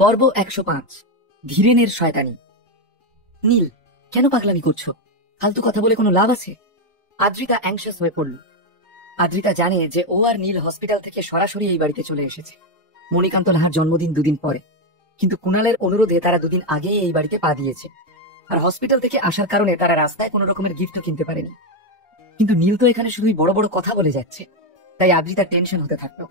পর্ব 105। ধীরেনের শয়তানি। নীল, কেন পাগলামি করছো? ফালতু কথা বলে কোনো লাভ আছে? আদ্রিতা অ্যাংশাস হয়ে পড়ল। আদ্রিতা জানে যে ও আর নীল হসপিটাল থেকে সরাসরি এই বাড়িতে চলে এসেছে মণিকান্ত লাহার জন্মদিন দুদিন পরে, কিন্তু কুণালের অনুরোধে তারা দুদিন আগেই এই বাড়িতে পা দিয়েছে। আর হসপিটাল থেকে আসার কারণে তারা রাস্তায় কোনো রকমের গিফটও কিনতে পারেনি। কিন্তু নীল তো এখানে শুধুই বড় বড় কথা বলে যাচ্ছে, তাই আদ্রিতা টেনশন হতে থাকলো।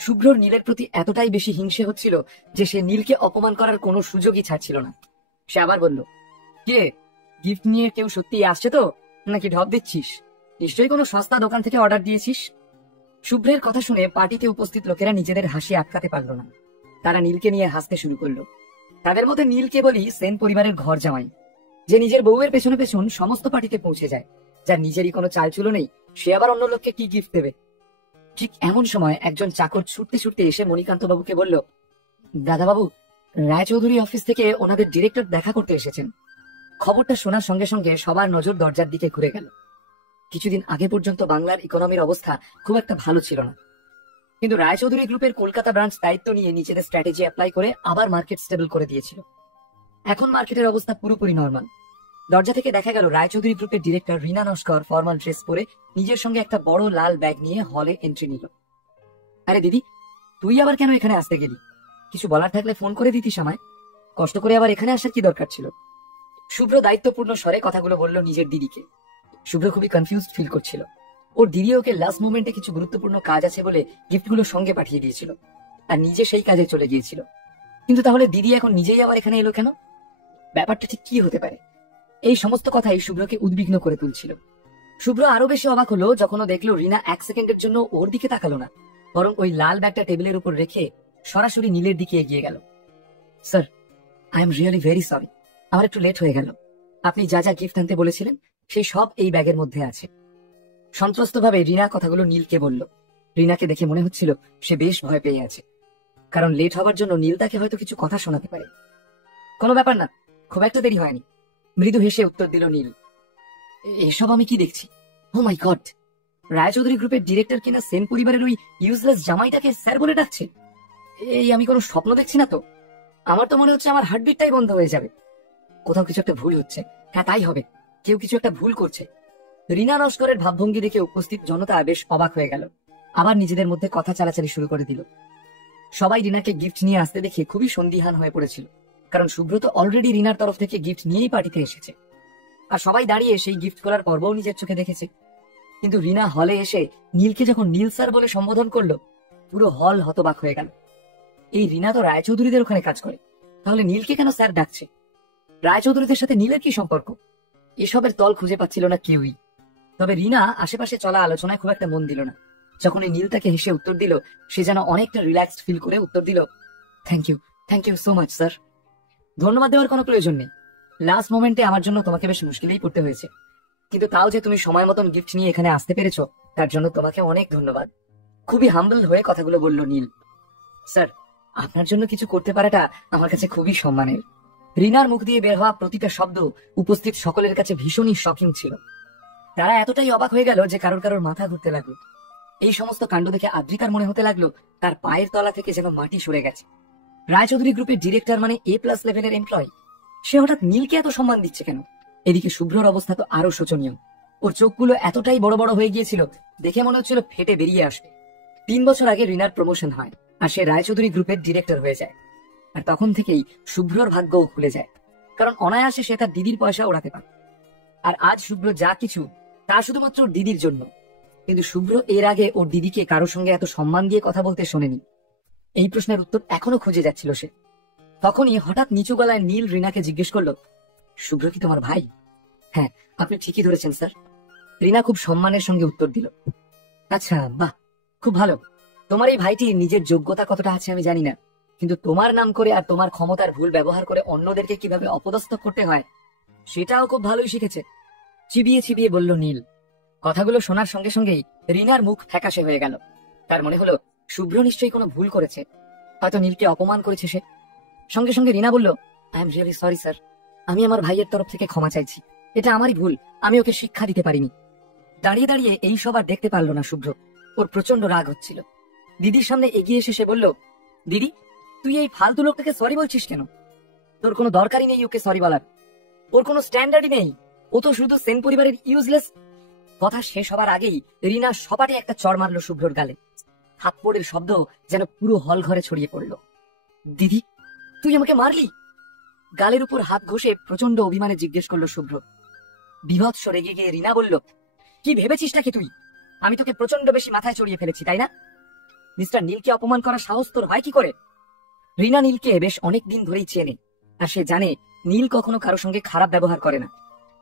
শুভ্রর নীলের প্রতি এতটাই বেশি হিংসে হচ্ছিল যে সে নীলকে অপমান করার কোনো সুযোগই ছাড়ছিল না। সে আবার বলল, কে গিফট নিয়ে কেউ সত্যি আসছে তো, নাকি ঢপ দিচ্ছিস? নিশ্চয়ই কোনো সস্তা দোকান থেকে অর্ডার দিয়েছিস। শুভ্রের কথা শুনে পার্টিতে উপস্থিত লোকেরা নিজেদের হাসি আটকাতে পারল না। তারা নীলকে নিয়ে হাসতে শুরু করলো। তাদের মধ্যে নীল কেবলই সেন পরিবারের ঘর জামাই, যে নিজের বউয়ের পেছনে পেছন সমস্ত পার্টিতে পৌঁছে যায়। যার নিজেরই কোনো চালচুলো নেই, সে আবার অন্য লোককে কি গিফট দেবে? ঠিক এমন সময় একজন চাকর ছুটতে ছুটতে এসে মণিকান্ত বাবুকে বলল, দাদা বাবু, রায়চৌধুরী অফিস থেকে ওনাদের ডিরেক্টর দেখা করতে এসেছেন। খবরটা শোনার সঙ্গে সঙ্গে সবার নজর দরজার দিকে ঘুরে গেল। কিছুদিন আগে পর্যন্ত বাংলার ইকোনমির অবস্থা খুব একটা ভালো ছিল না, কিন্তু রায়চৌধুরী গ্রুপের কলকাতা ব্রাঞ্চ দায়িত্ব নিয়ে নিজেদের স্ট্র্যাটেজি অ্যাপ্লাই করে আবার মার্কেট স্টেবল করে দিয়েছিল। এখন মার্কেটের অবস্থা পুরোপুরি নর্মাল। দরজা থেকে দেখা গেল রায়চৌধুরী গ্রুপের director Rina Naskar formal dress পরে নিজের সঙ্গে একটা বড় লাল ব্যাগ নিয়ে হলে এন্ট্রি নিল। আরে দিদি, তুই আবার কেন এখানে আসতে গেলি? কিছু বলার থাকলে ফোন করে দিতিস আমায়। কষ্ট করে আবার এখানে আসার কি দরকার ছিল? শুভ্র দায়িত্বপূর্ণ স্বরে কথাগুলো বলল নিজের দিদিকে। শুভ্র খুবই কনফিউজড ফিল করছিল। ওর দিদি ওকে লাস্ট মোমেন্টে কিছু গুরুত্বপূর্ণ কাজ আছে বলে গিফটগুলো সঙ্গে পাঠিয়ে দিয়েছিল, আর নিজে সেই কাজে চলে গিয়েছিল। কিন্তু তাহলে দিদি এখন নিজেই আবার এখানে এলো কেন? ব্যাপারটা ঠিক কি হতে পারে? এই সমস্ত কথাই শুভ্রকে উদ্বিগ্ন করে তুলছিল। শুভ্র আরো বেশি অবাক হলো যখন ও দেখলো রীনা এক সেকেন্ডের জন্য ওর দিকে তাকালো না, বরং ওই লাল ব্যাগটা টেবিলের উপর রেখে সরাসরি নীলের দিকে এগিয়ে গেল। Sir, I am really very sorry, আমার একটু লেট হয়ে গেল। আপনি যা যা গিফট আনতে বলেছিলেন সেই সব এই ব্যাগের মধ্যে আছে। সন্ত্রস্তভাবে রীনা কথাগুলো নীলকে বলল। রীনাকে দেখে মনে হচ্ছিল সে বেশ ভয় পেয়ে আছে, কারণ লেট হবার জন্য নীল তাকে হয়তো কিছু কথা শোনাতে পারে। কোনো ব্যাপার না, খুব একটা দেরি হয়নি, মৃদু হেসে উত্তর দিল নীল। এসব আমি কি দেখছি? ও মাই গড, রায়চৌধুরী গ্রুপের ডিরেক্টর কিনা সেন পরিবারের ওই ইউজলেস জামাইটাকে স্যার বলে ডাকছে। এই আমি কোনো স্বপ্ন দেখছি না তো? আমার তো মনে হচ্ছে আমার হার্টবিটটাই বন্ধ হয়ে যাবে। কোথাও কিছু একটা ভুল হচ্ছে। হ্যাঁ, তাই হবে, কেউ কিছু একটা ভুল করছে। রীনা নস্করের ভাবভঙ্গি দেখে উপস্থিত জনতা বেশ অবাক হয়ে গেল। আবার নিজেদের মধ্যে কথা চালাচালি শুরু করে দিল। সবাই রীনাকে গিফট নিয়ে আসতে দেখে খুবই সন্দিহান হয়ে পড়েছিল, কারণ শুভ্র তো অলরেডি রীনার তরফ থেকে গিফট নিয়েই পার্টিতে এসেছে, আর সবাই দাঁড়িয়ে সেই গিফট খোলার পর্বও নিজের চোখে দেখেছে। কিন্তু রীনা হলে এসে নীলকে যখন নীল স্যার বলে সম্বোধন করলো, পুরো হল হতবাক হয়ে গেল। এই রীনা তো রায়চৌধুরীদের ওখানে কাজ করে, তাহলে নীলকে কেন স্যার ডাকছে? রায়চৌধুরীদের সাথে নীলের কি সম্পর্ক? এসবের তল খুঁজে পাচ্ছিল না কেউই। তবে রীনা আশেপাশে চলা আলোচনায় খুব একটা মন দিল না। যখন এই নীল তাকে হেসে উত্তর দিল, সে যেন অনেকটা রিল্যাক্সড ফিল করে উত্তর দিল, thank you so much sir. ধন্যবাদ দেওয়ার কোনো প্রয়োজন নেই। লাস্ট মোমেন্টে আমার জন্য তোমাকে বেশ মুশকিলেই পড়তে হয়েছে, কিন্তু তাও যে তুমি সময় মতন গিফট নিয়ে এখানে আসতে পেরেছো, তার জন্য তোমাকে অনেক ধন্যবাদ। খুবই হাম্বল হয়ে কথাগুলো বলল নীল। স্যার, আপনার জন্য কিছু করতে পারাটা আমার কাছে খুবই সম্মানের। রীনার মুখ দিয়ে বের হওয়া প্রতিটা শব্দ উপস্থিত সকলের কাছে ভীষণই শকিং ছিল। তারা এতটাই অবাক হয়ে গেল যে কারোর কারোর মাথা ঘুরতে লাগলো। এই সমস্ত কাণ্ড দেখে আদ্রিতার মনে হতে লাগলো তার পায়ের তলা থেকে যেন মাটি সরে গেছে। রায়চৌধুরী গ্রুপের ডিরেক্টর মানে A+ লেভেলের এমপ্লয়, সে হঠাৎ নীলকে এত সম্মান দিচ্ছে কেন? এদিকে শুভ্রর অবস্থা তো আরো শোচনীয়। ওর চোখগুলো এতটাই বড় বড় হয়ে গিয়েছিল, দেখে মনে হচ্ছিল ফেটে বেরিয়ে আসবে। 3 বছর আগে রীনার প্রমোশন হয়, আর সে রায়চৌধুরী গ্রুপের ডিরেক্টর হয়ে যায়। আর তখন থেকেই শুভ্রর ভাগ্যও খুলে যায়, কারণ অনায়াসে সে তার দিদির পয়সা ওড়াতে পারে। আর আজ শুভ্র যা কিছু, তা শুধুমাত্র ওর দিদির জন্য। কিন্তু শুভ্র এর আগে ওর দিদিকে কারোর সঙ্গে এত সম্মান দিয়ে কথা বলতে শোনেনি। এই প্রশ্নের উত্তর এখনো খুঁজে যাচ্ছিল সে। তখনই হঠাৎ নিচু গলায় নীল রীনাকে জিজ্ঞেস করলো, শুভ্র কি তোমার ভাই? হ্যাঁ, আপনি ঠিকই ধরেছেন স্যার। রীনা খুব সম্মানের সঙ্গে উত্তর দিল। আচ্ছা, বাহ, খুব ভালো। তোমার এই ভাইটি নিজের যোগ্যতা কতটা আছে আমি জানি না, কিন্তু তোমার নাম করে আর তোমার ক্ষমতার ভুল ব্যবহার করে অন্যদেরকে কিভাবে অপদস্থ করতে হয় সেটাও খুব ভালোই শিখেছে। চিবিয়ে চিবিয়ে বলল নীল। কথাগুলো শোনার সঙ্গে সঙ্গেই রীনার মুখ ফ্যাকাশে হয়ে গেল। তার মনে হলো শুভ্র নিশ্চয়ই কোনো ভুল করেছে, হয়তো নীলকে অপমান করেছে সে। সঙ্গে সঙ্গে রীনা বলল, I am really sorry sir, আমি আমার ভাইয়ের তরফ থেকে ক্ষমা চাইছি। এটা আমারই ভুল, আমি ওকে শিক্ষা দিতে পারিনি। দাঁড়িয়ে দাঁড়িয়ে এই সব আর দেখতে পারল না শুভ্র। ওর প্রচন্ড রাগ হচ্ছিল। দিদির সামনে এগিয়ে এসে সে বলল, দিদি, তুই এই ফালতু লোকটাকে সরি বলছিস কেন? তোর কোনো দরকারই নেই ওকে সরি বলার। ওর কোনো স্ট্যান্ডার্ডই নেই। ও তো শুধু সেন পরিবারের ইউজলেস। কথা শেষ হবার আগেই রিনা সপাটে একটা চড় মারলো শুভ্রর গালে। থাপ্পড়ের শব্দ যেন পুরো হল ঘরে ছড়িয়ে পড়লো। দিদি, তুই আমাকে মারলি? গালের উপর হাত ঘষে প্রচন্ড অভিমানে জিজ্ঞেস করলো শুভ্র। বিভৎস রেগে গিয়ে রিনা বলল, কি ভেবেছিস নাকি তুই আমি তোকে প্রচন্ড বেশি মাথায় চড়িয়ে ফেলেছি, তাই না? মিস্টার নীলকে অপমান করার সাহস তোর হয় কি করে? রিনা নীলকে বেশ অনেক দিন ধরেই চেনে, আর সে জানে নীল কখনো কারোর সঙ্গে খারাপ ব্যবহার করে না।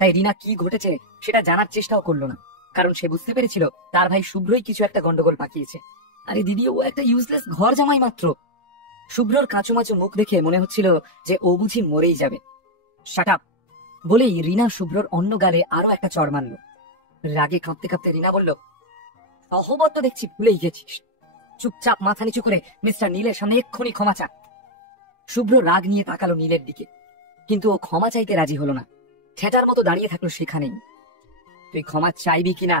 তাই রিনা কি ঘটেছে সেটা জানার চেষ্টাও করলো না, কারণ সে বুঝতে পেরেছিল তার ভাই শুভ্রই কিছু একটা গন্ডগোল পাকিয়েছে। আরে দিদি, ও একটা ইউজলেস ঘর জামাই মাত্র। শুভ্রর কাঁচুমাচু মুখ দেখে মনে হচ্ছিল যে ও বুঝি মরেই যাবে। শাট আপ বলেই রিনা শুভ্রর অন্য গালে আরো একটা চড় মারল। রাগে কাঁপতে কাঁপতে রিনা বলল, সহবত তো দেখছি ভুলেই গেছিস। চুপচাপ মাথা নিচু করে মিস্টার নীলের সামনে এক্ষুনি ক্ষমা চা। শুভ্র রাগ নিয়ে তাকালো নীলের দিকে, কিন্তু ও ক্ষমা চাইতে রাজি হলো না। ঠেটার মতো দাঁড়িয়ে থাকলো সেখানেই। তুই ক্ষমা চাইবি কিনা?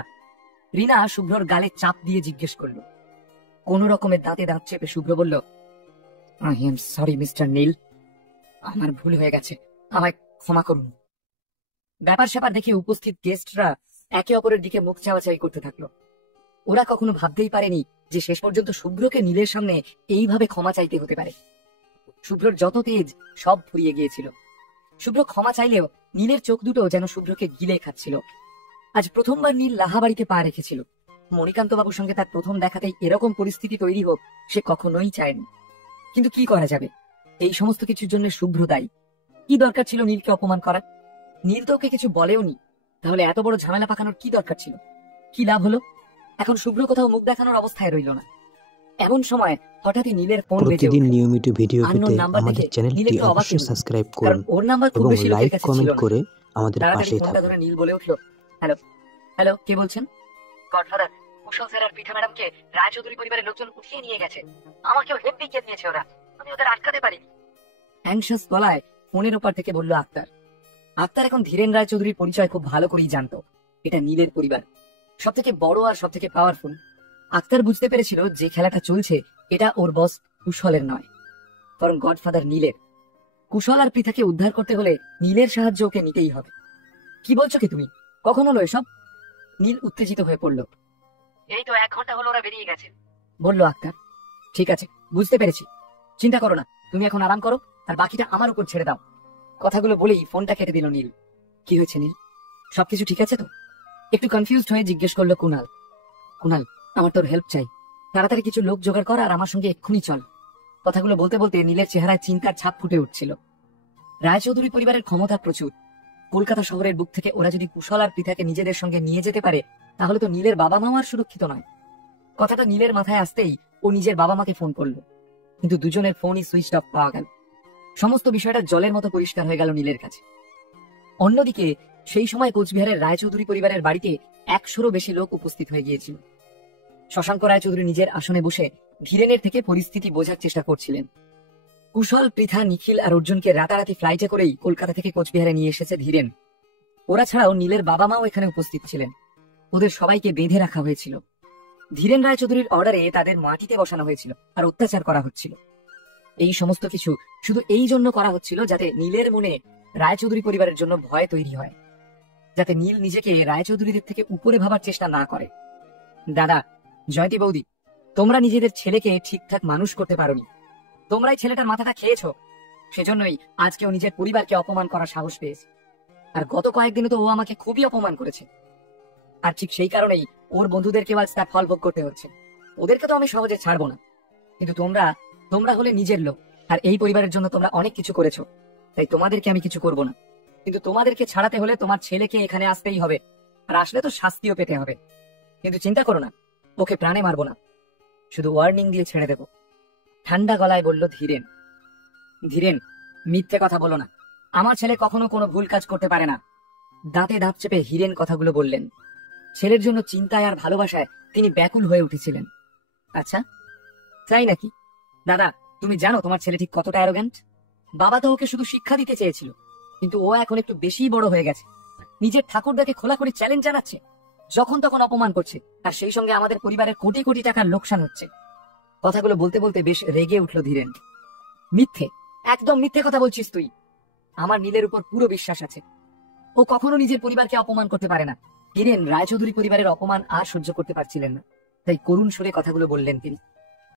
রিনা শুভ্রর গালে চাপ দিয়ে জিজ্ঞেস করলো। কোন রকমের দাঁতে দাঁত চেপে শুভ্র বলল, আই এম সরি মিস্টার নীল, আমার ভুল হয়ে গেছে, আমায় ক্ষমা করুন। ব্যাপার স্যাপার দেখে উপস্থিত গেস্টরা একে অপরের দিকে মুখ চাওয়াচাই করতে থাকলো। ওরা কখনো ভাবতেই পারেনি যে শেষ পর্যন্ত শুভ্রকে নীলের সামনে এইভাবে ক্ষমা চাইতে হতে পারে। শুভ্রর যত তেজ সব ফুরিয়ে গিয়েছিল। শুভ্র ক্ষমা চাইলেও নীলের চোখ দুটো যেন শুভ্রকে গিলে খাচ্ছিল। আজ প্রথমবার নীল লাহাবাড়িতে পা রেখেছিল। মণিকান্ত বাবুর সঙ্গে তার প্রথম দেখাতেই এরকম পরিস্থিতি তৈরি হোক সে কখনোই চায়নি। কিন্তু কি করা যাবে, এই সমস্ত কিছুর জন্য শুভ্র দায়ী। কি দরকার ছিল নীলকে অপমান করার? নীল তো ওকে কিছু বলেওনি, তাহলে এত বড় ঝামেলা পাকানোর কি দরকার ছিল? কি লাভ হলো? এখন শুভ্র কোথাও মুখ দেখানোর অবস্থায় রইল না। এমন সময় হঠাৎই নীলের ফোন বেজে প্রতিদিন উঠল। নিয়মিত ভিডিও আননোন পেতে নাম্বার আমাদের দেখে চ্যানেলটি নীল একটু অবাক অবশ্যই হলো, সাবস্ক্রাইব কারণ করুন ওর নাম্বার খুব এবং বেশি লোকের লাইক কাছে ছিল কমেন্ট না। করে আমাদের তাড়াতাড়ি পাশেই ফোনটা থাকুন। ধরে নীল বলে উঠল, হ্যালো হ্যালো, কে বলছেন? গডফাদার, কুশল স্যার আর পিঠা ম্যাডামকে রায়চৌধুরী পরিবারের লোকজন উঠিয়ে নিয়ে গেছে। আমাকেও হেব্বি কেড়ে নিয়েছে ওরা, আমি ওদের আটকাতে পারিনি। অ্যাংশাস গলায় ফোনের ওপার থেকে বলল আক্তার। আক্তার এখন ধীরেন রায়চৌধুরীর পরিচয় খুব ভালো করেই জানতো। এটা নীলের পরিবার, সব থেকে বড় আর সব থেকে পাওয়ারফুল। আক্তার বুঝতে পেরেছিল যে খেলাটা চলছে এটা ওর বস কুশলের নয়, বরং গডফাদার নীলের। কুশল আর পৃথাকে উদ্ধার করতে হলে নীলের সাহায্য ওকে নিতেই হবে। কি বলছো কি তুমি? কখন হলো এসব? নীল উত্তেজিত হয়ে পড়ল। এই তো 1 ঘন্টা হলো ওরা বেরিয়ে গেছে, বলল আক্তার। ঠিক আছে, বুঝতে পেরেছি, চিন্তা করো না, তুমি এখন আরাম করো আর বাকিটা আমার উপর ছেড়ে দাও। কথাগুলো বলেই ফোনটা কেটে দিল নীল। কি হয়েছে নীল, সবকিছু ঠিক আছে তো? একটু কনফিউজড হয়ে জিজ্ঞেস করলো কুনাল। কুনাল, আমার তোর হেল্প চাই, তাড়াতাড়ি কিছু লোক জোগাড় কর আর আমার সঙ্গে এক্ষুনি চল। কথাগুলো বলতে বলতে নীলের চেহারায় চিন্তার ছাপ ফুটে উঠছিল। রায়চৌধুরী পরিবারের ক্ষমতা প্রচুর। কলকাতা শহরের বুক থেকে ওরা যদি কুশল আর পৃথাকে নিজেদের সঙ্গে নিয়ে যেতে পারে, তাহলে তো নীলের বাবা মাও আর সুরক্ষিত নয়। কথাটা নীলের মাথায় আসতেই ও নিজের বাবা মাকে ফোন করলো, কিন্তু দুজনের ফোনই সুইচ অফ পাওয়া গেল। সমস্ত বিষয়টা জলের মতো পরিষ্কার হয়ে গেল নীলের কাছে। অন্যদিকে সেই সময় কোচবিহারের রায়চৌধুরী পরিবারের বাড়িতে 100-রও বেশি লোক উপস্থিত হয়ে গিয়েছিল। শশাঙ্ক রায়চৌধুরী নিজের আসনে বসে ধীরেনের থেকে পরিস্থিতি বোঝার চেষ্টা করছিলেন। কুশল, পৃথা, নিখিল আর অর্জুনকে রাতারাতি ফ্লাইটে করেই কলকাতা থেকে কোচবিহারে নিয়ে এসেছে ধীরেন। ওরা ছাড়াও নীলের বাবা মাও এখানে উপস্থিত ছিলেন। ওদের সবাইকে বেঁধে রাখা হয়েছিল। ধীরেন রায়চৌধুরীর অর্ডারে তাদের মাটিতে বসানো হয়েছিল আর অত্যাচার করা হচ্ছিল। এই সমস্ত কিছু শুধু এই জন্য করা হচ্ছিল যাতে নীলের মনে রায়চৌধুরী পরিবারের জন্য ভয় তৈরি হয়, যাতে নীল নিজেকে রায়চৌধুরীদের থেকে উপরে ভাবার চেষ্টা না করে। দাদা, জয়ন্তী বৌদি, তোমরা নিজেদের ছেলেকে ঠিকঠাক মানুষ করতে পারোনি। তোমরাই ছেলেটার মাথাটা খেয়েছো, সেজন্যই আজকে ও নিজের পরিবারকে অপমান করার সাহস পেয়েছে। আর গত কয়েকদিনে তো ও আমাকে খুবই অপমান করেছে, আর ঠিক সেই কারণেই ওর বন্ধুদেরকে আজ তার ফল ভোগ করতে হচ্ছে। ওদেরকে তো আমি সহজে ছাড়বো না, কিন্তু তোমরা হলে নিজের লোক, আর এই পরিবারের জন্য তোমরা অনেক কিছু করেছো, তাই তোমাদেরকে আমি কিছু করব না। কিন্তু তোমাদেরকে ছাড়াতে হলে তোমার ছেলেকে এখানে আসতেই হবে, আর আসলে তো শাস্তিও পেতে হবে। কিন্তু চিন্তা করো না, ওকে প্রাণে মারবো না, শুধু ওয়ার্নিং দিয়ে ছেড়ে দেব। ঠান্ডা গলায় বলল ধীরেন। ধীরেন, মিথ্যে কথা বলো না, আমার ছেলে কখনো কোনো ভুল কাজ করতে পারে না। দাঁতে দাঁত চেপে হীরেন কথাগুলো বললেন। ছেলের জন্য চিন্তায় আর ভালোবাসায় তিনি ব্যাকুল হয়ে উঠেছিলেন। আচ্ছা, তাই নাকি? দাদা, তুমি জানো তোমার ছেলে ঠিক কতটা অ্যারোগ্যান্ট? বাবা তো ওকে শুধু শিক্ষা দিতে চেয়েছিল, কিন্তু ও এখন একটু বেশিই বড় হয়ে গেছে। নিজের ঠাকুরদাকে খোলাখুলি চ্যালেঞ্জ জানাচ্ছে, যখন তখন অপমান করছে, আর সেই সঙ্গে আমাদের পরিবারের কোটি কোটি টাকার লোকসান হচ্ছে। কথাগুলো বলতে বলতে বেশ রেগে উঠল ধীরেন। মিথ্যে, একদম মিথ্যে কথা বলছিস তুই। আমার নীলের উপর পুরো বিশ্বাস আছে। ও কখনো নিজের পরিবারকে অপমান করতে পারে না। ধীরেন রায়চৌধুরী পরিবারের অপমান আর সহ্য করতে পারছিলেন না, তাই করুণ সুরে কথাগুলো বললেন তিনি।